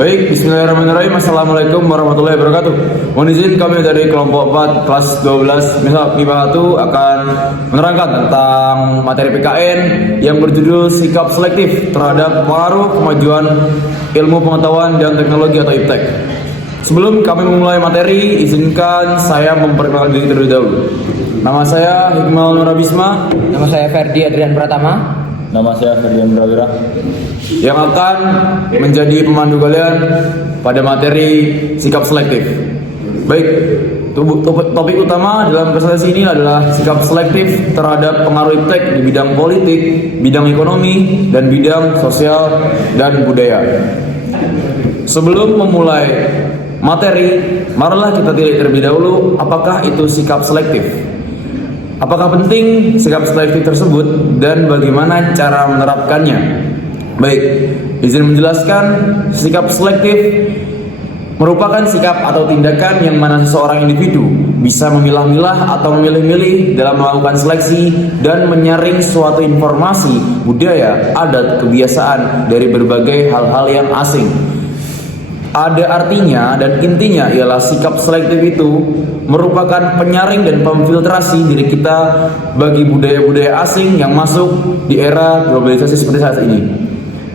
Baik, bismillahirrahmanirrahim. Assalamualaikum warahmatullahi wabarakatuh. Mohon izin kami dari kelompok 4 kelas 12 MIPA 1 akan menerangkan tentang materi PKN yang berjudul sikap selektif terhadap pengaruh kemajuan ilmu pengetahuan dan teknologi atau IPTEK. Sebelum kami memulai materi, izinkan saya memperkenalkan diri terlebih dahulu. Nama saya Hikmal Nurabisma. Nama saya Ferdi Adrian Pratama. Nama saya Ferdian Prawira, yang akan menjadi pemandu kalian pada materi sikap selektif. Baik, topik utama dalam presentasi ini adalah sikap selektif terhadap pengaruh IPTEK di bidang politik, bidang ekonomi, dan bidang sosial dan budaya. Sebelum memulai materi, marilah kita tilik terlebih dahulu apakah itu sikap selektif. Apakah penting sikap selektif tersebut dan bagaimana cara menerapkannya? Baik, izin menjelaskan, sikap selektif merupakan sikap atau tindakan yang mana seseorang individu bisa memilah-milah atau memilih-milih dalam melakukan seleksi dan menyaring suatu informasi, budaya, adat, kebiasaan dari berbagai hal-hal yang asing. Ada artinya dan intinya ialah sikap selektif itu merupakan penyaring dan pemfiltrasi diri kita bagi budaya-budaya asing yang masuk di era globalisasi seperti saat ini.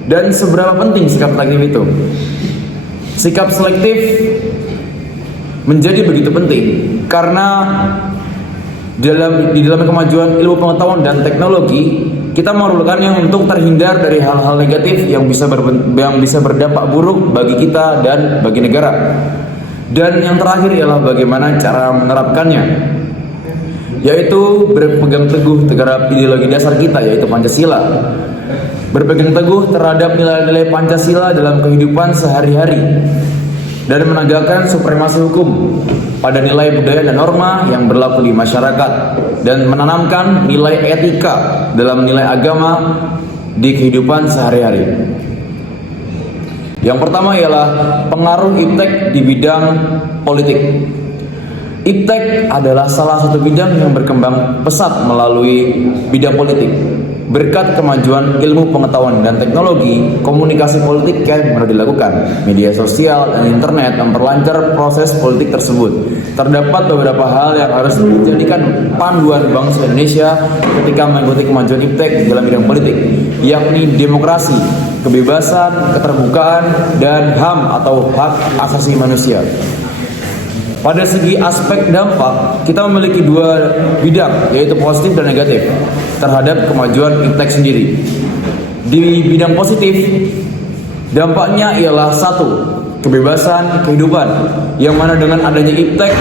Dan seberapa penting sikap selektif itu? Sikap selektif menjadi begitu penting karena di dalam kemajuan ilmu pengetahuan dan teknologi, kita memerlukannya untuk terhindar dari hal-hal negatif yang bisa berdampak buruk bagi kita dan bagi negara. Dan yang terakhir ialah bagaimana cara menerapkannya, yaitu berpegang teguh terhadap ideologi dasar kita, yaitu Pancasila. Berpegang teguh terhadap nilai-nilai Pancasila dalam kehidupan sehari-hari dan menegakkan supremasi hukum pada nilai budaya dan norma yang berlaku di masyarakat dan menanamkan nilai etika dalam nilai agama di kehidupan sehari-hari. Yang pertama ialah pengaruh IPTEK di bidang politik. IPTEK adalah salah satu bidang yang berkembang pesat melalui bidang politik. Berkat kemajuan ilmu pengetahuan dan teknologi, komunikasi politik yang baru dilakukan, media sosial dan internet memperlancar proses politik tersebut. Terdapat beberapa hal yang harus dijadikan panduan bangsa Indonesia ketika mengikuti kemajuan IPTEK di dalam bidang politik, yakni demokrasi, kebebasan, keterbukaan, dan HAM atau hak asasi manusia. Pada segi aspek dampak, kita memiliki dua bidang, yaitu positif dan negatif, terhadap kemajuan IPTEK sendiri. Di bidang positif, dampaknya ialah satu, kebebasan kehidupan, yang mana dengan adanya IPTEK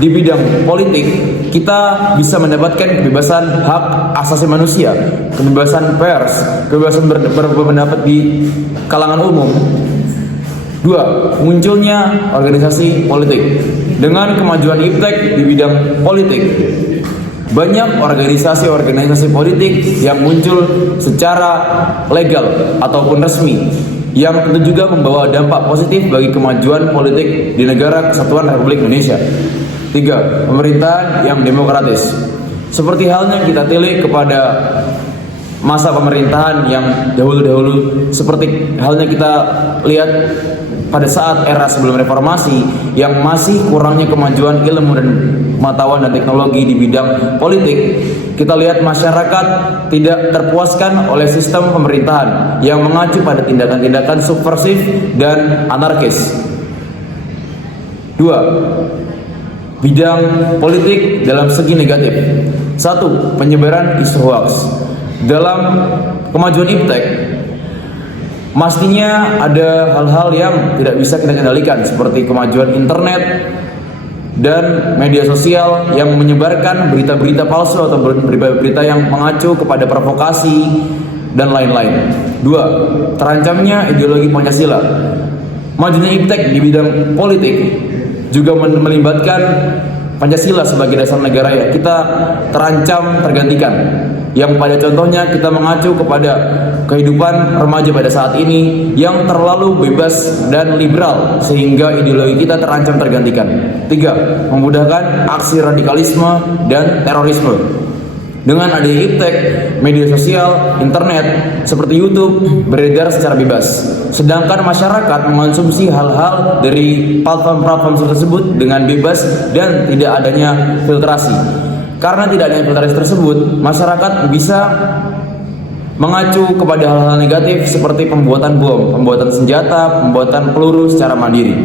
di bidang politik, kita bisa mendapatkan kebebasan hak asasi manusia, kebebasan pers, kebebasan berpendapat di kalangan umum. Dua, munculnya organisasi politik. Dengan kemajuan IPTEK di bidang politik, banyak organisasi-organisasi politik yang muncul secara legal ataupun resmi, yang tentu juga membawa dampak positif bagi kemajuan politik di negara Kesatuan Republik Indonesia. Tiga, pemerintahan yang demokratis. Seperti halnya kita tilik kepada masa pemerintahan yang dahulu-dahulu, seperti halnya kita lihat pada saat era sebelum reformasi yang masih kurangnya kemajuan ilmu dan pengetahuan dan teknologi di bidang politik, kita lihat masyarakat tidak terpuaskan oleh sistem pemerintahan yang mengacu pada tindakan-tindakan subversif dan anarkis. Dua, bidang politik dalam segi negatif. Satu, penyebaran isu hoax. Dalam kemajuan IPTEK, mestinya ada hal-hal yang tidak bisa kita kendalikan, seperti kemajuan internet dan media sosial yang menyebarkan berita-berita palsu atau berita-berita yang mengacu kepada provokasi dan lain-lain. Dua, terancamnya ideologi Pancasila. Majunya IPTEK di bidang politik juga melibatkan Pancasila sebagai dasar negara ya kita terancam tergantikan. Yang pada contohnya kita mengacu kepada kehidupan remaja pada saat ini yang terlalu bebas dan liberal sehingga ideologi kita terancam tergantikan. Tiga, memudahkan aksi radikalisme dan terorisme. Dengan adanya iptek, media sosial, internet, seperti YouTube beredar secara bebas. Sedangkan masyarakat mengonsumsi hal-hal dari platform-platform tersebut dengan bebas dan tidak adanya filtrasi. Karena tidak adanya filtrasi tersebut, masyarakat bisa mengacu kepada hal-hal negatif seperti pembuatan bom, pembuatan senjata, pembuatan peluru secara mandiri.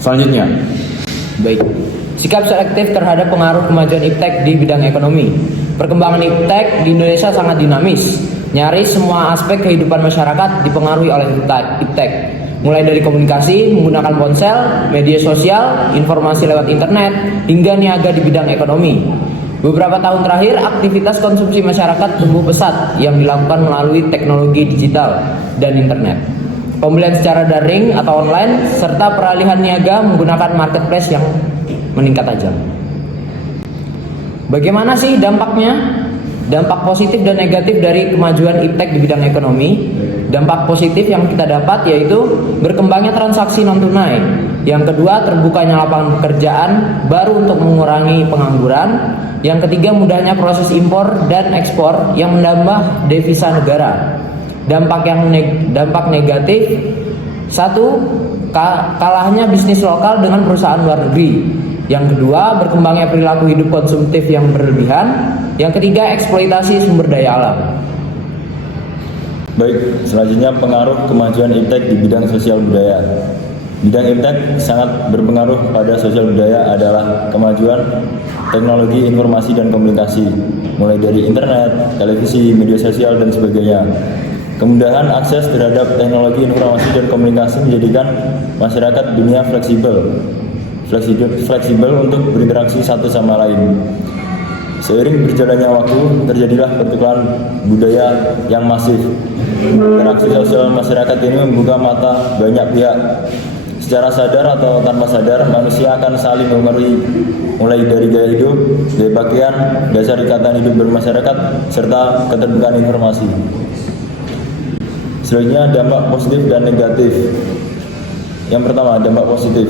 Selanjutnya, Baik. Sikap selektif terhadap pengaruh kemajuan iptek di bidang ekonomi. Perkembangan iptek di Indonesia sangat dinamis. Nyaris semua aspek kehidupan masyarakat dipengaruhi oleh iptek. Mulai dari komunikasi menggunakan ponsel, media sosial, informasi lewat internet, hingga niaga di bidang ekonomi. Beberapa tahun terakhir, aktivitas konsumsi masyarakat tumbuh pesat yang dilakukan melalui teknologi digital dan internet. Pembelian secara daring atau online, serta peralihan niaga menggunakan marketplace yang meningkat tajam. Bagaimana sih dampaknya? Dampak positif dan negatif dari kemajuan iptek di bidang ekonomi. Dampak positif yang kita dapat yaitu berkembangnya transaksi non tunai. Yang kedua, terbukanya lapangan pekerjaan baru untuk mengurangi pengangguran. Yang ketiga, mudahnya proses impor dan ekspor yang menambah devisa negara. Dampak negatif, satu, kalahnya bisnis lokal dengan perusahaan luar negeri. Yang kedua, berkembangnya perilaku hidup konsumtif yang berlebihan. Yang ketiga, eksploitasi sumber daya alam. Baik, selanjutnya pengaruh kemajuan iptek di bidang sosial budaya. Bidang iptek sangat berpengaruh pada sosial budaya adalah kemajuan teknologi informasi dan komunikasi, mulai dari internet, televisi, media sosial, dan sebagainya. Kemudahan akses terhadap teknologi informasi dan komunikasi menjadikan masyarakat dunia fleksibel untuk berinteraksi satu sama lain. Seiring berjalannya waktu, terjadilah pertukaran budaya yang masif. Interaksi sosial masyarakat ini membuka mata banyak pihak. Secara sadar atau tanpa sadar, manusia akan saling memengaruhi, mulai dari gaya hidup, gaya pakaian, dasar ikatan hidup bermasyarakat, serta keterbukaan informasi. Selanjutnya, dampak positif dan negatif. Yang pertama, dampak positif.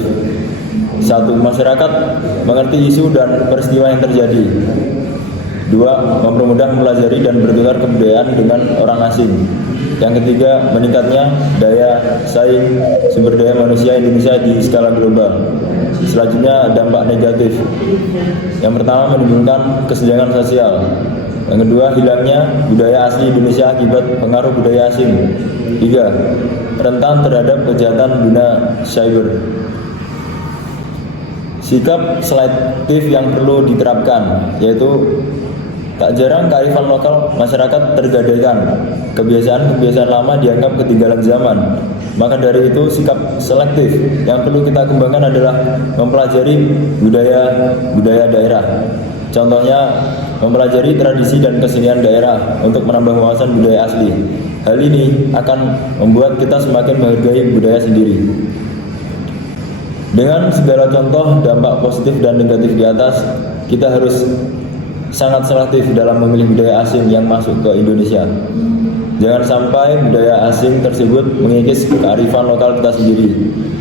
Satu, masyarakat mengerti isu dan peristiwa yang terjadi. Dua, mempermudah mempelajari dan bertukar kebudayaan dengan orang asing. Yang ketiga, meningkatnya daya saing sumber daya manusia Indonesia di skala global. Selanjutnya, dampak negatif. Yang pertama, menimbulkan kesenjangan sosial. Yang kedua, hilangnya budaya asli Indonesia akibat pengaruh budaya asing. Tiga, rentan terhadap kejahatan guna cyber. Sikap selektif yang perlu diterapkan, yaitu tak jarang kearifan lokal masyarakat tergadaikan. Kebiasaan-kebiasaan lama dianggap ketinggalan zaman. Maka dari itu, sikap selektif yang perlu kita kembangkan adalah mempelajari budaya daerah. Contohnya, mempelajari tradisi dan kesenian daerah untuk menambah wawasan budaya asli. Hal ini akan membuat kita semakin menghargai budaya sendiri. Dengan segala contoh dampak positif dan negatif di atas, kita harus sangat selektif dalam memilih budaya asing yang masuk ke Indonesia. Jangan sampai budaya asing tersebut mengikis kearifan lokal kita sendiri.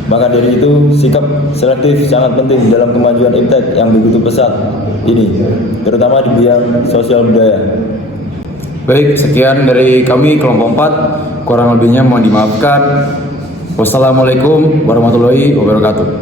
Maka dari itu, sikap selektif sangat penting dalam kemajuan iptek yang begitu pesat ini, terutama di bidang sosial budaya. baik, sekian dari kami kelompok 4. Kurang lebihnya mohon dimaafkan. Wassalamualaikum warahmatullahi wabarakatuh.